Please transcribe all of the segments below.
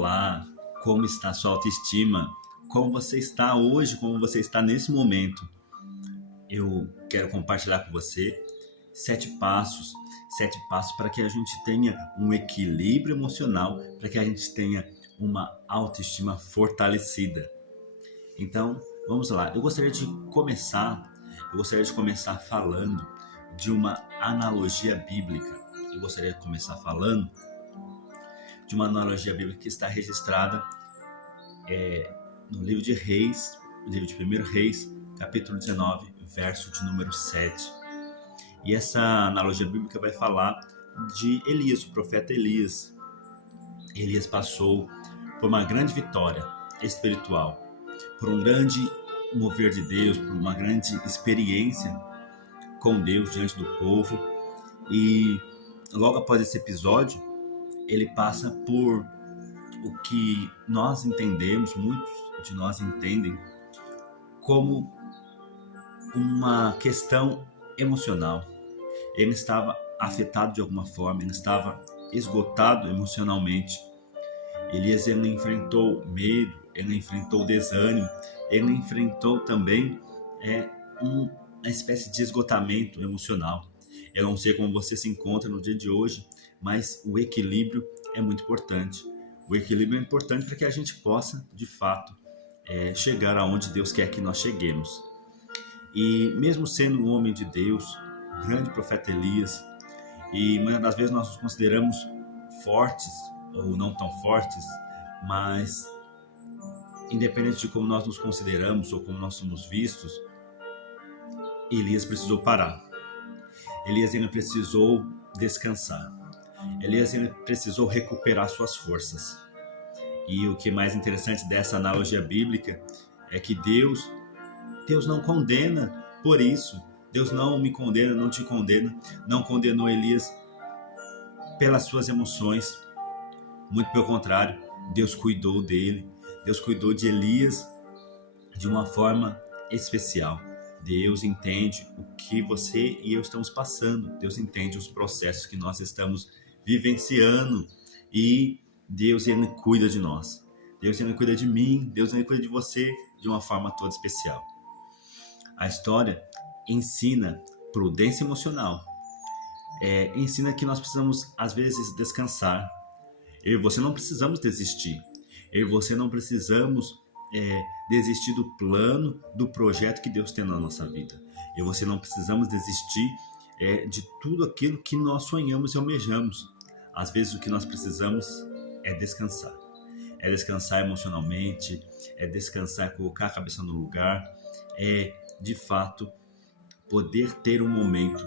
Olá, como está a sua autoestima? Como você está hoje? Como você está nesse momento? Eu quero compartilhar com você 7 passos, 7 passos para que a gente tenha um equilíbrio emocional, para que a gente tenha uma autoestima fortalecida. Então, vamos lá. Eu gostaria de começar falando de uma analogia bíblica. Eu gostaria de começar falando de uma analogia bíblica que está registrada no livro de Reis, no livro de 1 Reis, capítulo 19, verso de número 7. E essa analogia bíblica vai falar de Elias, o profeta Elias. Elias passou por uma grande vitória espiritual, por um grande mover de Deus, por uma grande experiência com Deus diante do povo. E logo após esse episódio, ele passa por o que nós entendemos, muitos de nós entendem, como uma questão emocional. Ele estava afetado de alguma forma, ele estava esgotado emocionalmente. Elias ele enfrentou medo, ele enfrentou desânimo, ele enfrentou também uma espécie de esgotamento emocional. Eu não sei como você se encontra no dia de hoje, mas o equilíbrio é muito importante. O equilíbrio é importante para que a gente possa, de fato, chegar aonde Deus quer que nós cheguemos. E mesmo sendo um homem de Deus, o grande profeta Elias, e muitas das vezes nós nos consideramos fortes ou não tão fortes, mas independente de como nós nos consideramos ou como nós somos vistos, Elias precisou parar. Elias ainda precisou descansar. Elias ainda precisou recuperar suas forças. E o que é mais interessante dessa analogia bíblica é que Deus não condena por isso. Deus não me condena, não te condena. Não condenou Elias pelas suas emoções. Muito pelo contrário, Deus cuidou dele. Deus cuidou de Elias de uma forma especial. Deus entende o que você e eu estamos passando. Deus entende os processos que nós estamos vivenciando. E Deus ele cuida de nós. Deus ele cuida de mim. Deus ele cuida de você de uma forma toda especial. A história ensina prudência emocional. Ensina que nós precisamos, às vezes, descansar. Eu e você não precisamos desistir. Eu e você não precisamos desistir do plano, do projeto que Deus tem na nossa vida. Eu e você não precisamos desistir de tudo aquilo que nós sonhamos e almejamos. Às vezes o que nós precisamos é descansar. É descansar emocionalmente, é descansar, colocar a cabeça no lugar, de fato, poder ter um momento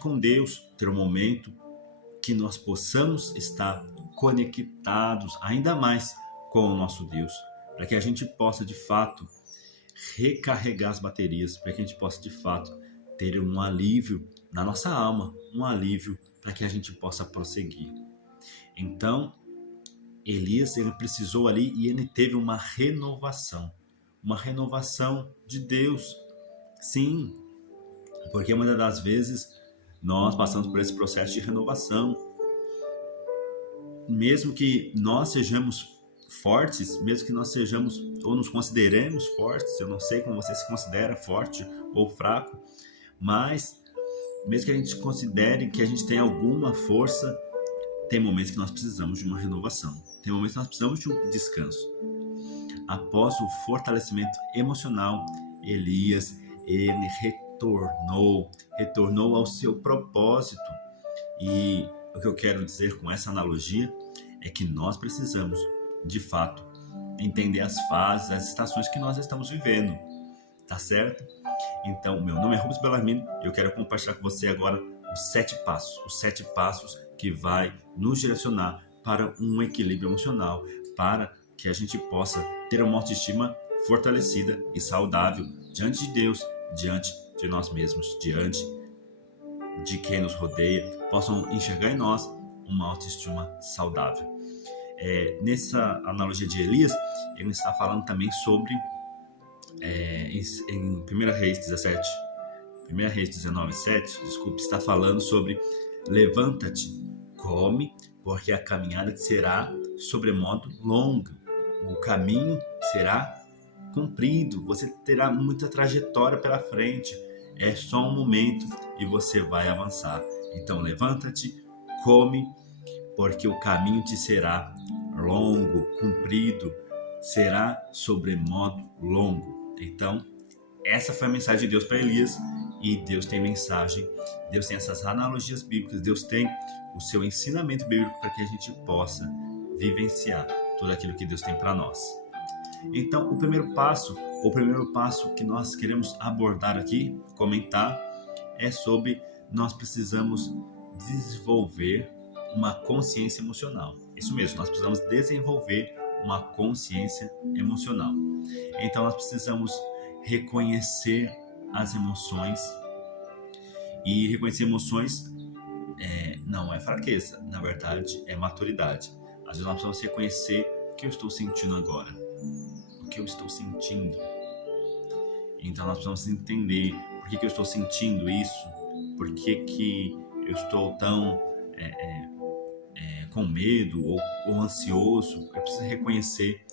com Deus, ter um momento que nós possamos estar conectados ainda mais com o nosso Deus, para que a gente possa, de fato, recarregar as baterias, para que a gente possa, de fato, ter um alívio na nossa alma, um alívio para que a gente possa prosseguir. Então, Elias, ele precisou ali e ele teve uma renovação de Deus. Sim, porque muitas das vezes nós passamos por esse processo de renovação. Mesmo que nós sejamos fortes, mesmo que nós sejamos ou nos consideremos fortes, eu não sei como você se considera, forte ou fraco, mas mesmo que a gente considere que a gente tem alguma força, tem momentos que nós precisamos de uma renovação, tem momentos que nós precisamos de um descanso. Após o fortalecimento emocional, Elias, ele retornou ao seu propósito. E o que eu quero dizer com essa analogia é que nós precisamos, de fato, entender as fases, as estações que nós estamos vivendo, tá certo? Então, meu nome é Rubens Bellarmino e eu quero compartilhar com você agora os 7 passos que vai nos direcionar para um equilíbrio emocional, para que a gente possa ter uma autoestima fortalecida e saudável diante de Deus, diante de nós mesmos, diante de quem nos rodeia, possam enxergar em nós uma autoestima saudável. Nessa analogia de Elias, ele está falando também sobre, em 1 Reis 19:7, está falando sobre levanta-te come, porque a caminhada te será sobremodo longa. O caminho será comprido, você terá muita trajetória pela frente. É só um momento e você vai avançar. Então levanta-te, come, porque o caminho te será longo, comprido, será sobremodo longo. Então, essa foi a mensagem de Deus para Elias, e Deus tem mensagem, Deus tem essas analogias bíblicas, Deus tem o seu ensinamento bíblico para que a gente possa vivenciar tudo aquilo que Deus tem para nós. Então, o primeiro passo que nós queremos abordar aqui, comentar, é sobre nós precisamos desenvolver uma consciência emocional. Isso mesmo, nós precisamos desenvolver uma consciência emocional. Então, nós precisamos reconhecer as emoções. E reconhecer emoções não é fraqueza, na verdade é maturidade. Às vezes nós precisamos reconhecer o que eu estou sentindo agora, o que eu estou sentindo. Então nós precisamos entender por que eu estou sentindo isso, por que eu estou tão com medo ou ansioso. Eu preciso reconhecer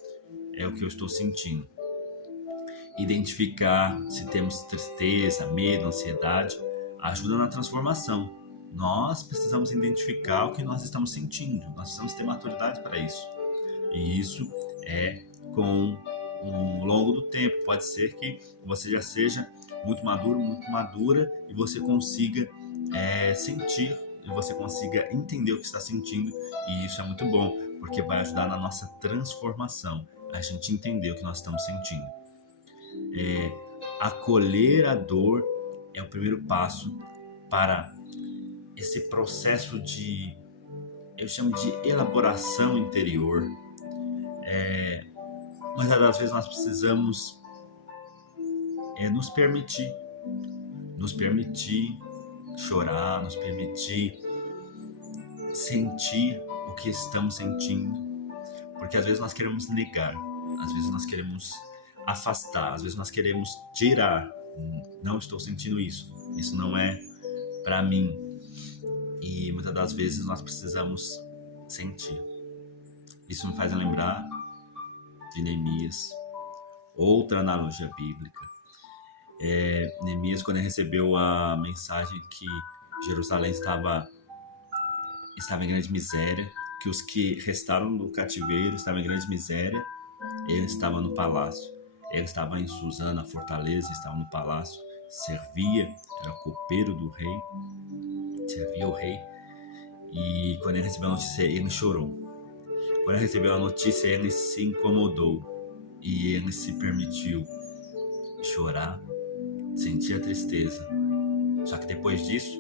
o que eu estou sentindo. Identificar se temos tristeza, medo, ansiedade, ajuda na transformação. Nós precisamos identificar o que nós estamos sentindo, nós precisamos ter maturidade para isso. E isso é com o longo do tempo. Pode ser que você já seja muito maduro, muito madura, e você consiga sentir, e você consiga entender o que está sentindo, e isso é muito bom, porque vai ajudar na nossa transformação, a gente entender o que nós estamos sentindo. Acolher a dor é o primeiro passo para esse processo eu chamo de elaboração interior. Muitas das vezes nós precisamos nos permitir chorar, nos permitir sentir o que estamos sentindo, porque às vezes nós queremos negar, às vezes nós queremos afastar, às vezes nós queremos tirar. Não estou sentindo isso não é para mim. E muitas das vezes nós precisamos sentir. Isso me faz lembrar de Neemias, outra analogia bíblica. Neemias, quando ele recebeu a mensagem que Jerusalém estava em grande miséria, que os que restaram do cativeiro estavam em grande miséria, ele estava no palácio. Ele estava em Suzã, fortaleza, estava no palácio, servia, era copeiro do rei, servia o rei. E quando ele recebeu a notícia, ele chorou. Quando ele recebeu a notícia, ele se incomodou e ele se permitiu chorar, sentir a tristeza. Só que depois disso,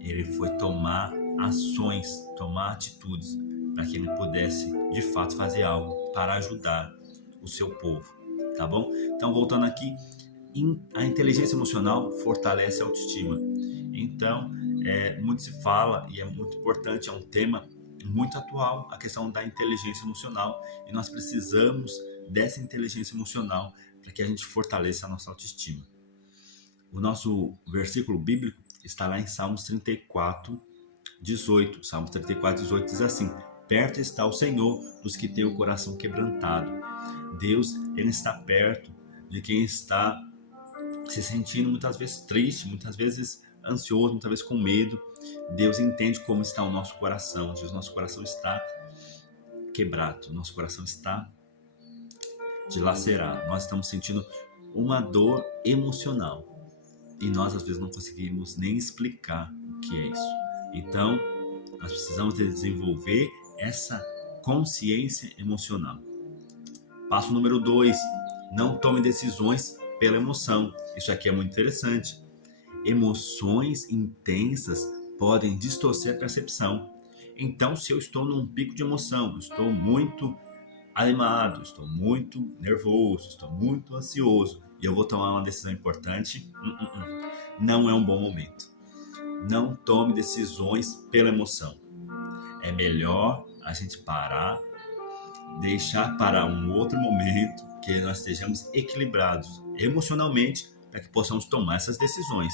ele foi tomar ações, tomar atitudes para que ele pudesse, de fato, fazer algo para ajudar o seu povo, tá bom? Então, voltando aqui, a inteligência emocional fortalece a autoestima. Então, muito se fala, e é muito importante, é um tema muito atual, a questão da inteligência emocional, e nós precisamos dessa inteligência emocional para que a gente fortaleça a nossa autoestima. O nosso versículo bíblico está lá em Salmos 34, 18. Salmos 34, 18 diz assim: perto está o Senhor dos que têm o coração quebrantado. Deus, ele está perto de quem está se sentindo muitas vezes triste, muitas vezes ansioso, muitas vezes com medo. Deus entende como está o nosso coração. O nosso coração está quebrado, o nosso coração está dilacerado. Nós estamos sentindo uma dor emocional e nós às vezes não conseguimos nem explicar o que é isso. Então, nós precisamos desenvolver essa consciência emocional. Passo número 2, não tome decisões pela emoção. Isso aqui é muito interessante. Emoções intensas podem distorcer a percepção. Então, se eu estou num pico de emoção, estou muito animado, estou muito nervoso, estou muito ansioso e eu vou tomar uma decisão importante, não é um bom momento. Não tome decisões pela emoção. É melhor a gente parar, deixar para um outro momento, que nós estejamos equilibrados emocionalmente para que possamos tomar essas decisões.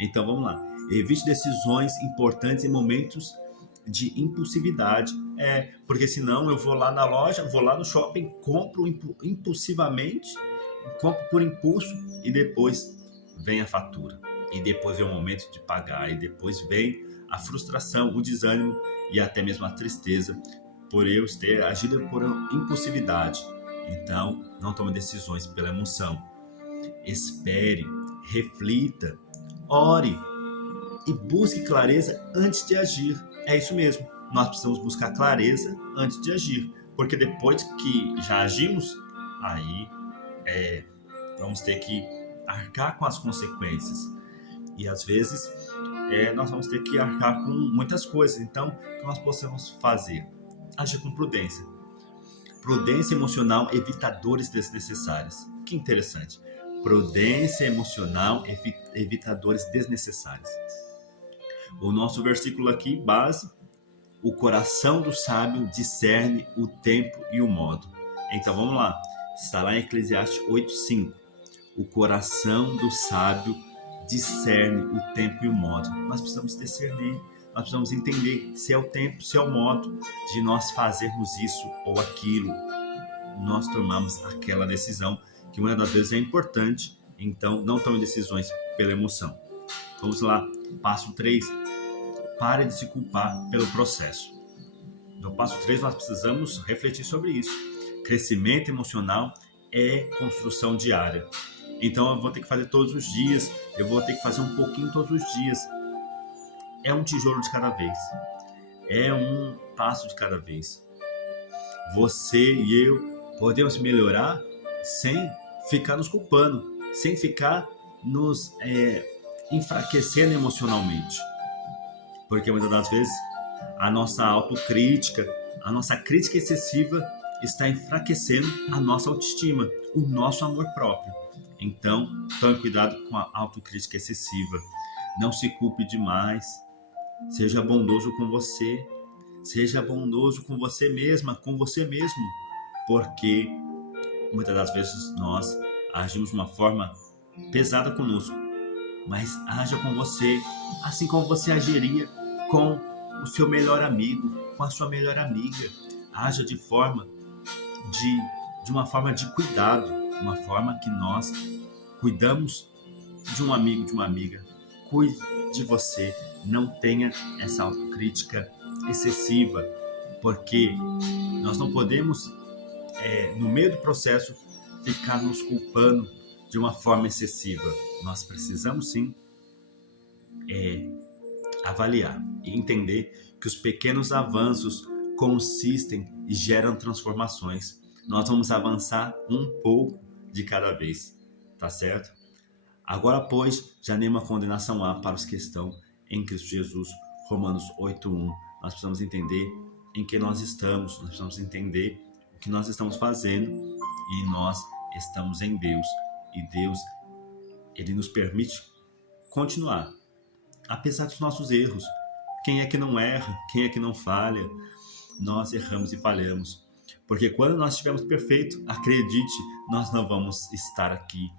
Então vamos lá, evite decisões importantes em momentos de impulsividade. Porque senão eu vou lá na loja, vou lá no shopping, compro impulsivamente, compro por impulso e depois vem a fatura. E depois vem o momento de pagar. E depois vem a frustração, o desânimo e até mesmo a tristeza por eu ter agido por impulsividade. Então, não tome decisões pela emoção. Espere, reflita, ore e busque clareza antes de agir. É isso mesmo. Nós precisamos buscar clareza antes de agir. Porque depois que já agimos, aí vamos ter que arcar com as consequências. E às vezes nós vamos ter que arcar com muitas coisas. Então, o que nós possamos fazer? Agir com prudência. Prudência emocional evita dores desnecessárias. Que interessante. Prudência emocional evita dores desnecessárias. O nosso versículo aqui, base, o coração do sábio discerne o tempo e o modo. Então vamos lá, está lá em Eclesiastes 8:5. O coração do sábio discerne o tempo e o modo. Nós precisamos discernir, nós precisamos entender se é o tempo, se é o modo de nós fazermos isso ou aquilo. Nós tomamos aquela decisão que muitas das vezes é importante, então não tome decisões pela emoção. Vamos lá, passo 3. Pare de se culpar pelo processo. No passo 3, nós precisamos refletir sobre isso. Crescimento emocional é construção diária. Então, eu vou ter que fazer todos os dias, eu vou ter que fazer um pouquinho todos os dias. É um tijolo de cada vez. É um passo de cada vez. Você e eu podemos melhorar sem ficar nos culpando, sem ficar nos enfraquecendo emocionalmente. Porque muitas das vezes a nossa autocrítica, a nossa crítica excessiva está enfraquecendo a nossa autoestima, o nosso amor próprio. Então, tome cuidado com a autocrítica excessiva. Não se culpe demais. Seja bondoso com você. Seja bondoso com você mesma, com você mesmo. Porque muitas das vezes nós agimos de uma forma pesada conosco. Mas haja com você, assim como você agiria com o seu melhor amigo, com a sua melhor amiga. Haja de uma forma de cuidado, uma forma que nós cuidamos de um amigo, de uma amiga. Cuide de você, não tenha essa autocrítica excessiva, porque nós não podemos, no meio do processo, ficar nos culpando de uma forma excessiva. Nós precisamos sim avaliar e entender que os pequenos avanços consistem e geram transformações. Nós vamos avançar um pouco de cada vez, tá certo? Agora, pois, já nenhuma condenação há para os que estão em Cristo Jesus. Romanos 8:1. Nós precisamos entender em que nós estamos, nós precisamos entender o que nós estamos fazendo e nós estamos em Deus. E Deus, Ele nos permite continuar, apesar dos nossos erros. Quem é que não erra? Quem é que não falha? Nós erramos e falhamos. Porque quando nós estivermos perfeitos, acredite, nós não vamos estar aqui.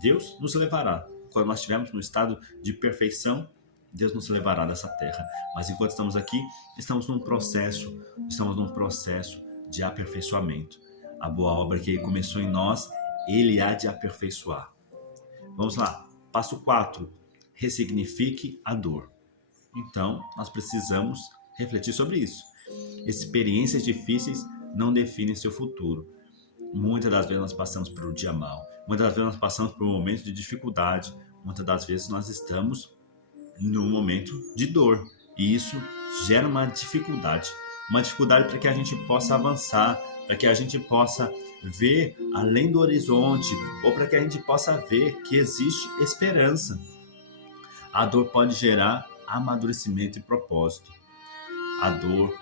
Deus nos levará. Quando nós estivermos no estado de perfeição, Deus nos levará dessa terra. Mas enquanto estamos aqui, estamos num processo de aperfeiçoamento. A boa obra que Ele começou em nós, Ele há de aperfeiçoar. Vamos lá. Passo 4. Ressignifique a dor. Então, nós precisamos refletir sobre isso. Experiências difíceis não definem seu futuro. Muitas das vezes nós passamos por um dia mau. Muitas das vezes nós passamos por um momento de dificuldade. Muitas das vezes nós estamos num momento de dor. E isso gera uma dificuldade. Uma dificuldade para que a gente possa avançar, para que a gente possa ver além do horizonte, ou para que a gente possa ver que existe esperança. A dor pode gerar amadurecimento e propósito. A dor,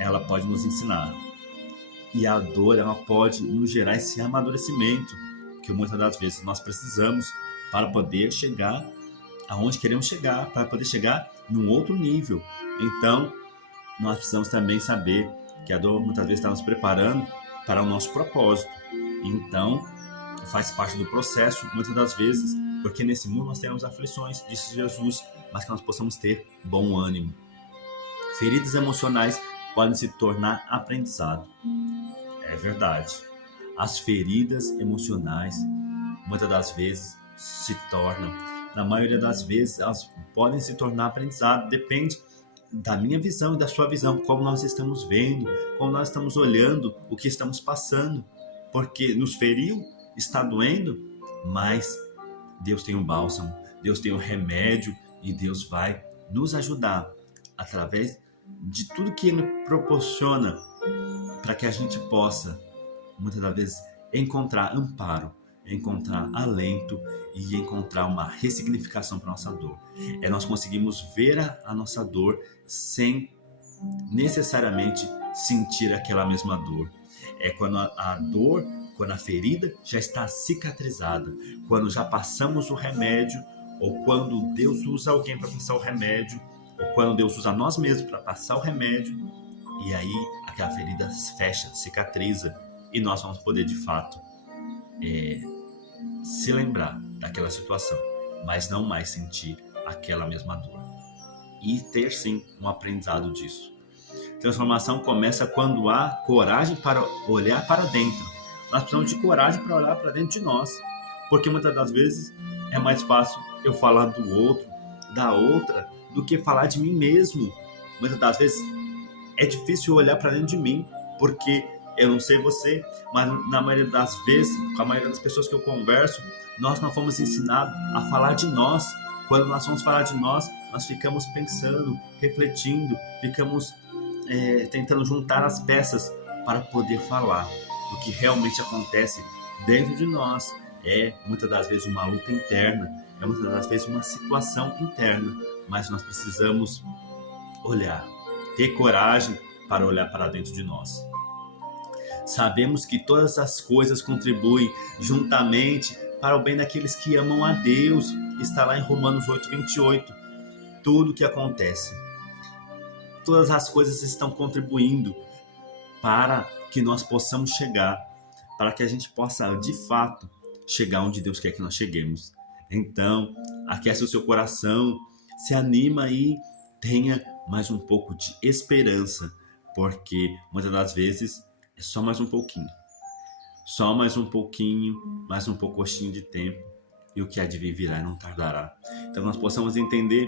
ela pode nos ensinar. E a dor, ela pode nos gerar esse amadurecimento que muitas das vezes nós precisamos para poder chegar aonde queremos chegar, para poder chegar num outro nível. Então, nós precisamos também saber que a dor muitas vezes está nos preparando para o nosso propósito. Então, faz parte do processo, muitas das vezes, porque nesse mundo nós temos aflições, disse Jesus, mas que nós possamos ter bom ânimo. Feridas emocionais podem se tornar aprendizado. É verdade. As feridas emocionais, muitas das vezes, se tornam, na maioria das vezes, elas podem se tornar aprendizado. Depende da minha visão e da sua visão, como nós estamos vendo, como nós estamos olhando, o que estamos passando. Porque nos feriu, está doendo, mas Deus tem um bálsamo, Deus tem um remédio e Deus vai nos ajudar através de tudo que Ele proporciona para que a gente possa, muitas das vezes, encontrar amparo, encontrar alento e encontrar uma ressignificação para a nossa dor. Nós conseguimos ver a nossa dor sem necessariamente sentir aquela mesma dor. É quando a dor, quando a ferida já está cicatrizada, quando já passamos o remédio, ou quando Deus usa alguém para passar o remédio, ou quando Deus usa nós mesmos para passar o remédio, e aí aquela ferida fecha, cicatriza, e nós vamos poder de fato se lembrar daquela situação, mas não mais sentir aquela mesma dor. E ter sim um aprendizado disso. Transformação começa quando há coragem para olhar para dentro. Nós precisamos de coragem para olhar para dentro de nós, porque muitas das vezes é mais fácil eu falar do outro, da outra, do que falar de mim mesmo. Muitas das vezes é difícil olhar para dentro de mim, porque eu não sei você, mas na maioria das vezes, com a maioria das pessoas que eu converso, nós não fomos ensinados a falar de nós. Quando nós vamos falar de nós ficamos pensando, refletindo, ficamos tentando juntar as peças para poder falar. O que realmente acontece dentro de nós é muitas das vezes uma luta interna, é muitas das vezes uma situação interna, mas nós precisamos olhar, ter coragem para olhar para dentro de nós. Sabemos que todas as coisas contribuem juntamente para o bem daqueles que amam a Deus. Está lá em Romanos 8:28. Tudo que acontece, todas as coisas estão contribuindo para que nós possamos chegar, para que a gente possa, de fato, chegar onde Deus quer que nós cheguemos. Então, aquece o seu coração, se anima e tenha mais um pouco de esperança, porque muitas das vezes é só mais um pouquinho. Só mais um pouquinho, mais um pouquinho de tempo, e o que há de vir virá e não tardará. Então nós possamos entender,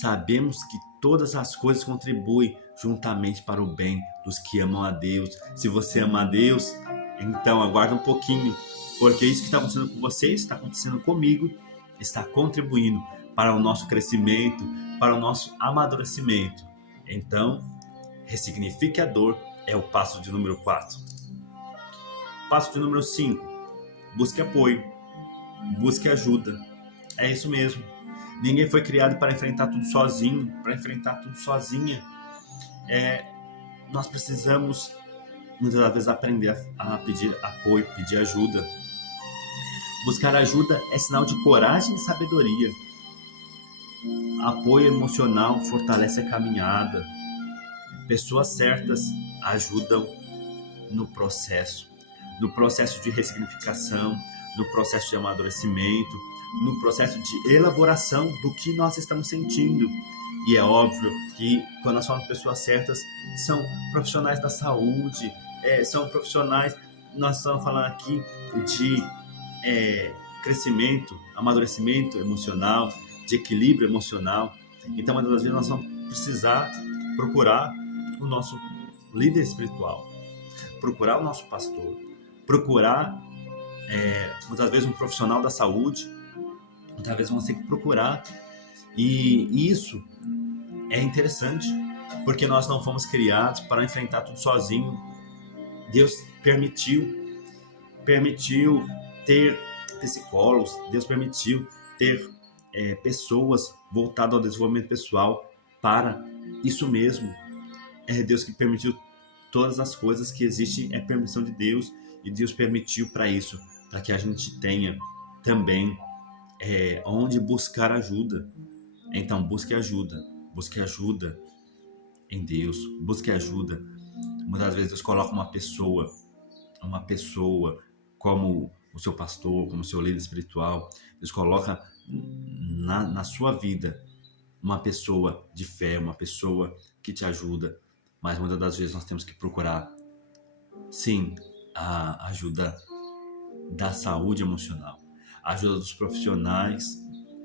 sabemos que todas as coisas contribuem juntamente para o bem dos que amam a Deus. Se você ama a Deus, então aguarda um pouquinho, porque isso que está acontecendo com você, está acontecendo comigo, está contribuindo para o nosso crescimento, para o nosso amadurecimento. Então, ressignifique a dor, é o passo de número 4. Passo de número 5, busque apoio, busque ajuda. É isso mesmo. Ninguém foi criado para enfrentar tudo sozinho, para enfrentar tudo sozinha. Nós precisamos, muitas vezes, aprender a pedir apoio, pedir ajuda. Buscar ajuda é sinal de coragem e sabedoria. Apoio emocional fortalece a caminhada. Pessoas certas ajudam no processo de ressignificação, no processo de amadurecimento, no processo de elaboração do que nós estamos sentindo. E é óbvio que quando nós falamos de pessoas certas, são profissionais da saúde, são profissionais, nós estamos falando aqui de crescimento, amadurecimento emocional, de equilíbrio emocional. Então, muitas vezes nós vamos precisar procurar o nosso líder espiritual, procurar o nosso pastor, procurar muitas vezes um profissional da saúde, muitas vezes vamos ter que procurar. E isso é interessante, porque nós não fomos criados para enfrentar tudo sozinho. Deus permitiu ter psicólogos, Deus permitiu ter pessoas voltadas ao desenvolvimento pessoal para isso mesmo. É Deus que permitiu todas as coisas que existem, é permissão de Deus, e Deus permitiu para isso, para que a gente tenha também onde buscar ajuda. Então busque ajuda em Deus, busque ajuda. Muitas vezes Deus coloca uma pessoa como o seu pastor, como o seu líder espiritual. Deus coloca na sua vida uma pessoa de fé, uma pessoa que te ajuda, mas muitas das vezes nós temos que procurar, sim, a ajuda da saúde emocional, a ajuda dos profissionais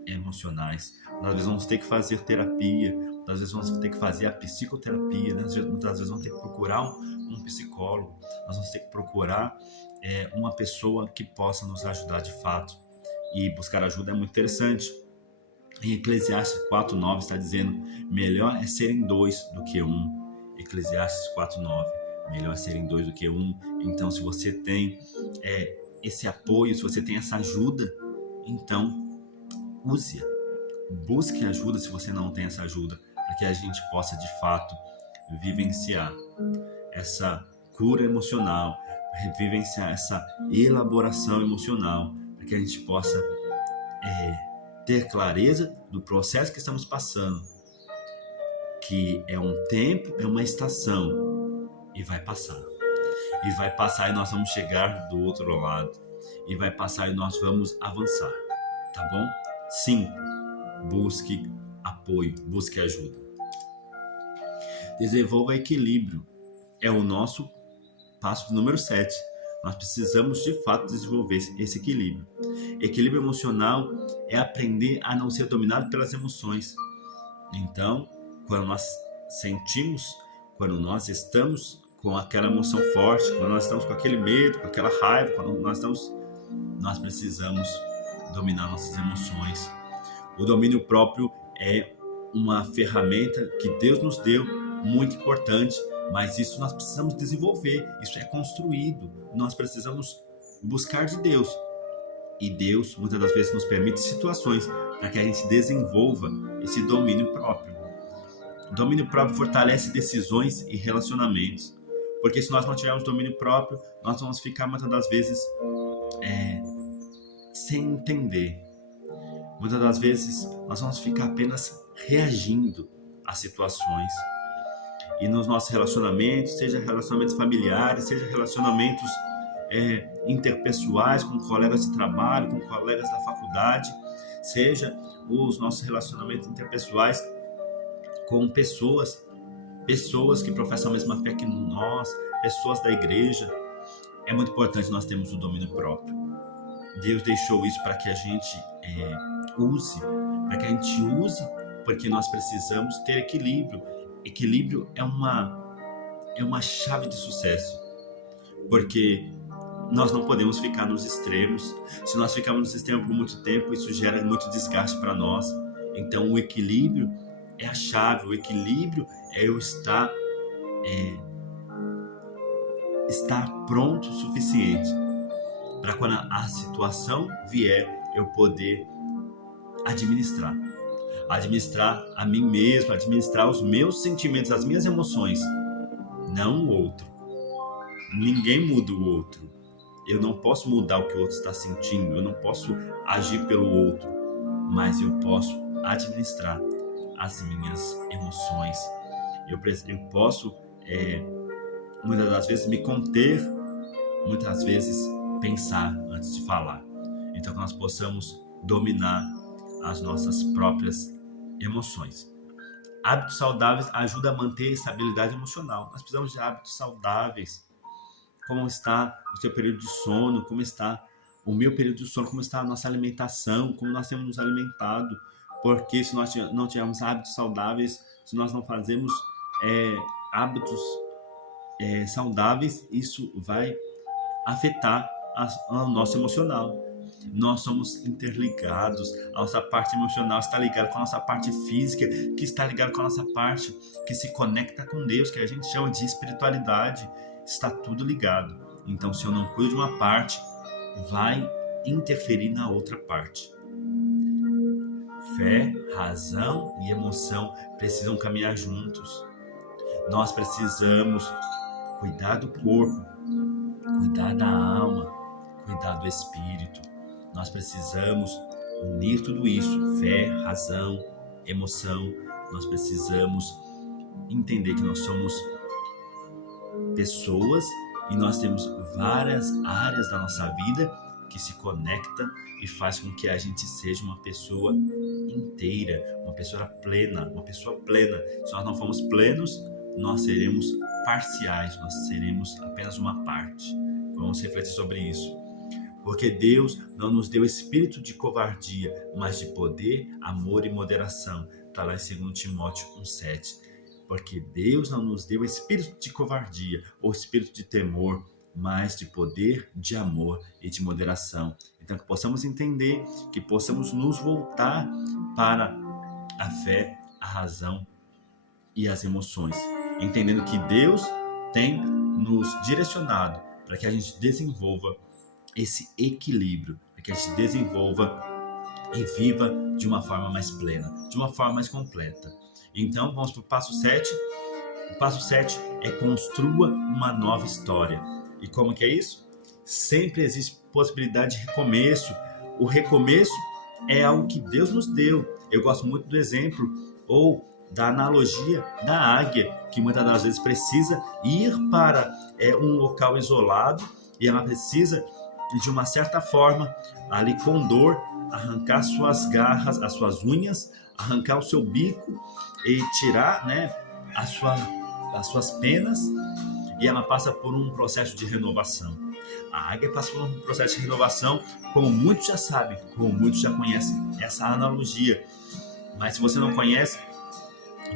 emocionais. Às vezes vamos ter que fazer terapia, às vezes vamos ter que fazer a psicoterapia, né? Muitas vezes vamos ter que procurar um psicólogo, nós vamos ter que procurar uma pessoa que possa nos ajudar de fato. E buscar ajuda é muito interessante. Em Eclesiastes 4:9 está dizendo: melhor é serem dois do que um. Eclesiastes 4:9, melhor é serem dois do que um. Então, se você tem esse apoio, se você tem essa ajuda, então use-a. Busque ajuda se você não tem essa ajuda, para que a gente possa de fato vivenciar essa cura emocional, vivenciar essa elaboração emocional, para que a gente possa ter clareza do processo que estamos passando, que é um tempo, é uma estação, e vai passar. E vai passar e nós vamos chegar do outro lado. E vai passar e nós vamos avançar. Tá bom? Sim, busque apoio, busque ajuda. Desenvolva equilíbrio. É o nosso passo número 7. Nós precisamos de fato desenvolver esse equilíbrio. Equilíbrio emocional é aprender a não ser dominado pelas emoções. Então, quando nós sentimos, quando nós estamos com aquela emoção forte, quando nós estamos com aquele medo, com aquela raiva, quando nós precisamos dominar nossas emoções. O domínio próprio é uma ferramenta que Deus nos deu, muito importante, mas isso nós precisamos desenvolver, isso é construído, nós precisamos buscar de Deus. E Deus, muitas das vezes, nos permite situações para que a gente desenvolva esse domínio próprio. O domínio próprio fortalece decisões e relacionamentos, porque se nós não tivermos domínio próprio, nós vamos ficar muitas das vezes sem entender. Muitas das vezes nós vamos ficar apenas reagindo a situações. E nos nossos relacionamentos, seja relacionamentos familiares, seja relacionamentos interpessoais, com colegas de trabalho, com colegas da faculdade, seja os nossos relacionamentos interpessoais com pessoas que professam a mesma fé que nós, pessoas da igreja. É muito importante nós termos o domínio próprio. Deus deixou isso para que a gente use, porque nós precisamos ter equilíbrio. Equilíbrio é uma chave de sucesso, porque nós não podemos ficar nos extremos. Se nós ficarmos nos extremos por muito tempo, isso gera muito desgaste para nós. Então, o equilíbrio é a chave. O equilíbrio é eu estar pronto o suficiente para quando a situação vier, eu poder administrar a mim mesmo, administrar os meus sentimentos, as minhas emoções, não o outro. Ninguém muda o outro. Eu não posso mudar o que o outro está sentindo, eu não posso agir pelo outro, mas eu posso administrar as minhas emoções. Eu posso, muitas das vezes, me conter, muitas vezes, pensar antes de falar. Então, que nós possamos dominar as nossas próprias emoções. Hábitos saudáveis ajudam a manter a estabilidade emocional. Nós precisamos de hábitos saudáveis. Como está o seu período de sono? Como está o meu período de sono? Como está a nossa alimentação? Como nós temos nos alimentado? Porque se nós não tivermos hábitos saudáveis, se nós não fazemos hábitos saudáveis, isso vai afetar o nosso emocional. Nós somos interligados, a nossa parte emocional está ligada com a nossa parte física, que está ligada com a nossa parte que se conecta com Deus, que a gente chama de espiritualidade. Está tudo ligado. Então, se eu não cuido de uma parte, vai interferir na outra parte. Fé, razão e emoção precisam caminhar juntos. Nós precisamos cuidar do corpo, cuidar da alma, cuidar do espírito. Nós precisamos unir tudo isso, fé, razão, emoção. Nós precisamos entender que nós somos pessoas e nós temos várias áreas da nossa vida que se conectam e faz com que a gente seja uma pessoa inteira, uma pessoa plena, uma pessoa plena. Se nós não formos plenos, nós seremos parciais, nós seremos apenas uma parte. Vamos refletir sobre isso. Porque Deus não nos deu espírito de covardia, mas de poder, amor e moderação. Está lá em 2 Timóteo 1,7. Porque Deus não nos deu espírito de covardia ou espírito de temor, mas de poder, de amor e de moderação. Então, que possamos entender, que possamos nos voltar para a fé, a razão e as emoções, entendendo que Deus tem nos direcionado para que a gente desenvolva esse equilíbrio, para que a gente desenvolva e viva de uma forma mais plena, de uma forma mais completa. Então, vamos para o passo 7. O passo 7 é construa uma nova história. E como que é isso? Sempre existe possibilidade de recomeço. O recomeço é algo que Deus nos deu. Eu gosto muito do exemplo ou da analogia da águia, que muitas das vezes precisa ir para um local isolado e ela precisa, de uma certa forma, ali com dor, arrancar suas garras, as suas unhas, arrancar o seu bico e tirar, né, as suas penas, e ela passa por um processo de renovação. A águia passa por um processo de renovação, como muitos já sabem, como muitos já conhecem essa analogia. Mas se você não conhece,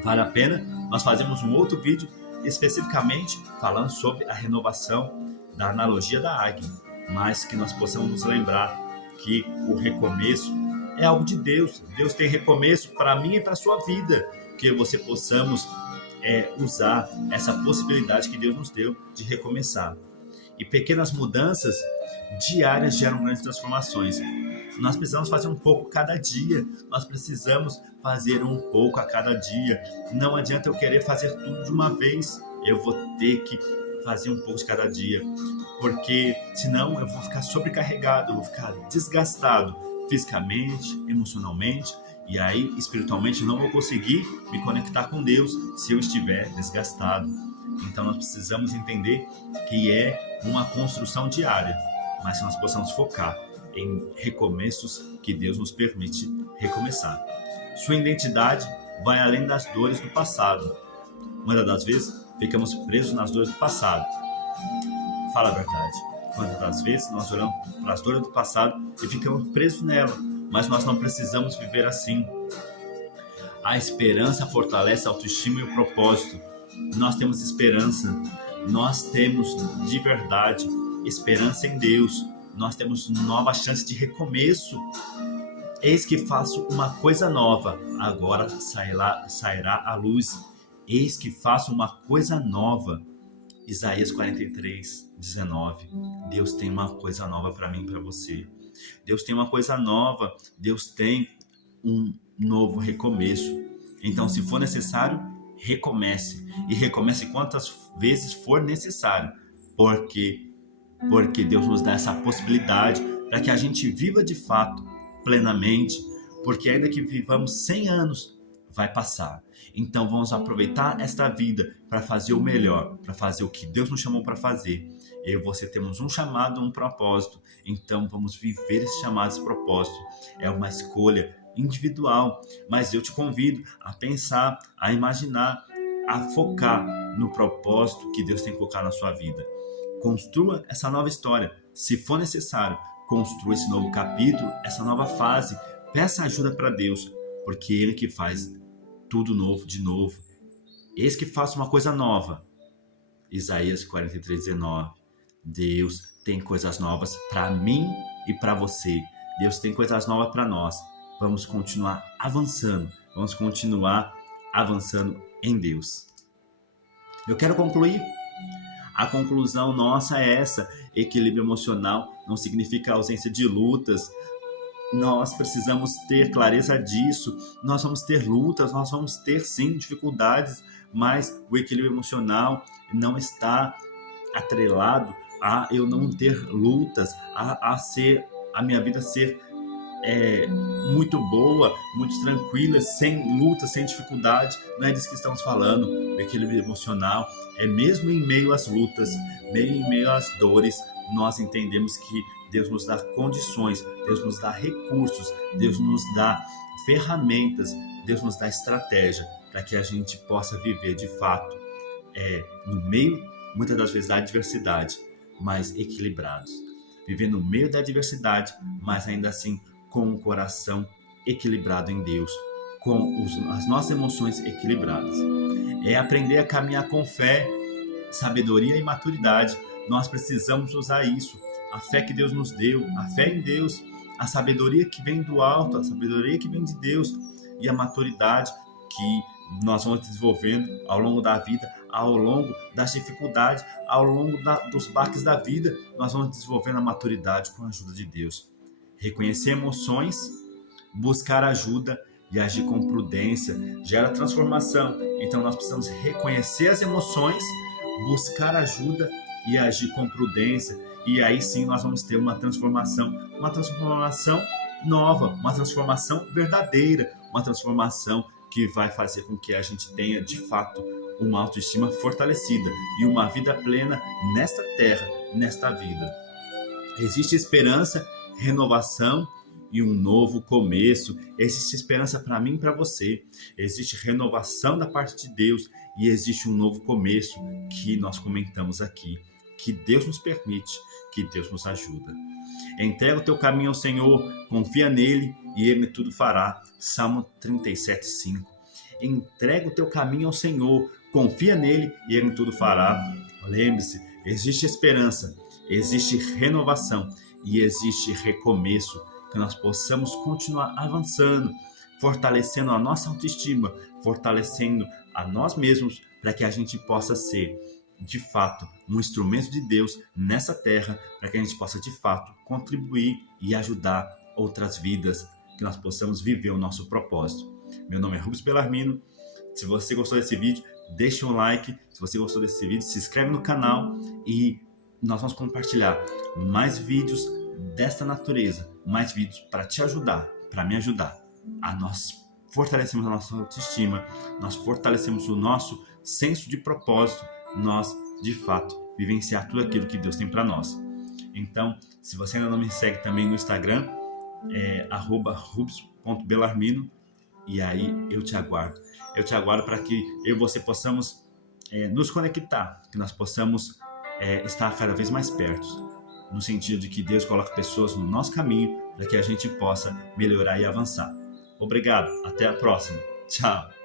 vale a pena. Nós fazemos um outro vídeo especificamente falando sobre a renovação da analogia da águia, mas que nós possamos nos lembrar que o recomeço é algo de Deus. Deus tem recomeço para mim e para a sua vida, que você possamos usar essa possibilidade que Deus nos deu de recomeçar. E pequenas mudanças diárias geram grandes transformações. Nós precisamos fazer um pouco cada dia. Nós precisamos fazer um pouco a cada dia. Não adianta eu querer fazer tudo de uma vez. Eu vou ter que fazer um pouco de cada dia, porque senão eu vou ficar sobrecarregado, eu vou ficar desgastado fisicamente, emocionalmente, e aí espiritualmente não vou conseguir me conectar com Deus se eu estiver desgastado. Então nós precisamos entender que é uma construção diária, mas que nós possamos focar em recomeços que Deus nos permite recomeçar. Sua identidade vai além das dores do passado. Muitas das vezes ficamos presos nas dores do passado. Fala a verdade. Muitas das vezes nós olhamos para as dores do passado e ficamos presos nela, mas nós não precisamos viver assim. A esperança fortalece a autoestima e o propósito. Nós temos esperança, nós temos de verdade esperança em Deus, nós temos nova chance de recomeço. Eis que faço uma coisa nova, agora sairá a luz. Eis que faço uma coisa nova. Isaías 43, 19. Deus tem uma coisa nova para mim e para você. Deus tem uma coisa nova. Deus tem um novo recomeço. Então, se for necessário, recomece. E recomece quantas vezes for necessário. Porque Deus nos dá essa possibilidade para que a gente viva de fato, plenamente. Porque ainda que vivamos 100 anos, vai passar. Então vamos aproveitar esta vida para fazer o melhor, para fazer o que Deus nos chamou para fazer. Eu e você temos um chamado, um propósito. Então vamos viver esse chamado, esse propósito. É uma escolha individual, mas eu te convido a pensar, a imaginar, a focar no propósito que Deus tem colocado na sua vida. Construa essa nova história. Se for necessário, construa esse novo capítulo, essa nova fase. Peça ajuda para Deus, porque Ele que faz tudo novo de novo. Eis que faço uma coisa nova. Isaías 43, 19. Deus tem coisas novas para mim e para você. Deus tem coisas novas para nós. Vamos continuar avançando. Vamos continuar avançando em Deus. Eu quero concluir. A conclusão nossa é essa. Equilíbrio emocional não significa ausência de lutas. Nós precisamos ter clareza disso. Nós vamos ter lutas, nós vamos ter sim dificuldades, mas o equilíbrio emocional não está atrelado a eu não ter lutas, a minha vida ser muito boa, muito tranquila, sem luta, sem dificuldade. Não é disso que estamos falando. O equilíbrio emocional é mesmo em meio às lutas, mesmo em meio às dores, nós entendemos que Deus nos dá condições, Deus nos dá recursos, Deus nos dá ferramentas, Deus nos dá estratégia para que a gente possa viver de fato no meio, muitas das vezes, da adversidade, mas equilibrados. Viver no meio da adversidade, mas ainda assim com um coração equilibrado em Deus, com as nossas emoções equilibradas. É aprender a caminhar com fé, sabedoria e maturidade. Nós precisamos usar isso. A fé que Deus nos deu, a fé em Deus, a sabedoria que vem do alto, a sabedoria que vem de Deus e a maturidade que nós vamos desenvolvendo ao longo da vida, ao longo das dificuldades, ao longo dos baques da vida, nós vamos desenvolvendo a maturidade com a ajuda de Deus. Reconhecer emoções, buscar ajuda e agir com prudência gera transformação. Então nós precisamos reconhecer as emoções, buscar ajuda e agir com prudência. E aí sim nós vamos ter uma transformação nova, uma transformação verdadeira, uma transformação que vai fazer com que a gente tenha de fato uma autoestima fortalecida e uma vida plena nesta terra, nesta vida. Existe esperança, renovação e um novo começo. Existe esperança para mim e para você. Existe renovação da parte de Deus e existe um novo começo que nós comentamos aqui. Que Deus nos permite, que Deus nos ajuda. Entrega o teu caminho ao Senhor, confia nele e ele tudo fará. Salmo 37:5. Entrega o teu caminho ao Senhor, confia nele e ele tudo fará. Lembre-se, existe esperança, existe renovação e existe recomeço. Que nós possamos continuar avançando, fortalecendo a nossa autoestima, fortalecendo a nós mesmos, para que a gente possa ser, de fato, um instrumento de Deus nessa terra, para que a gente possa, de fato, contribuir e ajudar outras vidas, que nós possamos viver o nosso propósito. Meu nome é Rubens Bellarmino. Se você gostou desse vídeo, deixa um like. Se você gostou desse vídeo, se inscreve no canal e nós vamos compartilhar mais vídeos desta natureza, mais vídeos para te ajudar, para me ajudar a nós fortalecemos a nossa autoestima, nós fortalecemos o nosso senso de propósito, nós de fato vivenciar tudo aquilo que Deus tem para nós. Então, se você ainda não me segue também no Instagram, é @rubens.bellarmino, e aí eu te aguardo para que eu e você possamos nos conectar, que nós possamos estar cada vez mais perto, no sentido de que Deus coloca pessoas no nosso caminho para que a gente possa melhorar e avançar. Obrigado, até a próxima. Tchau.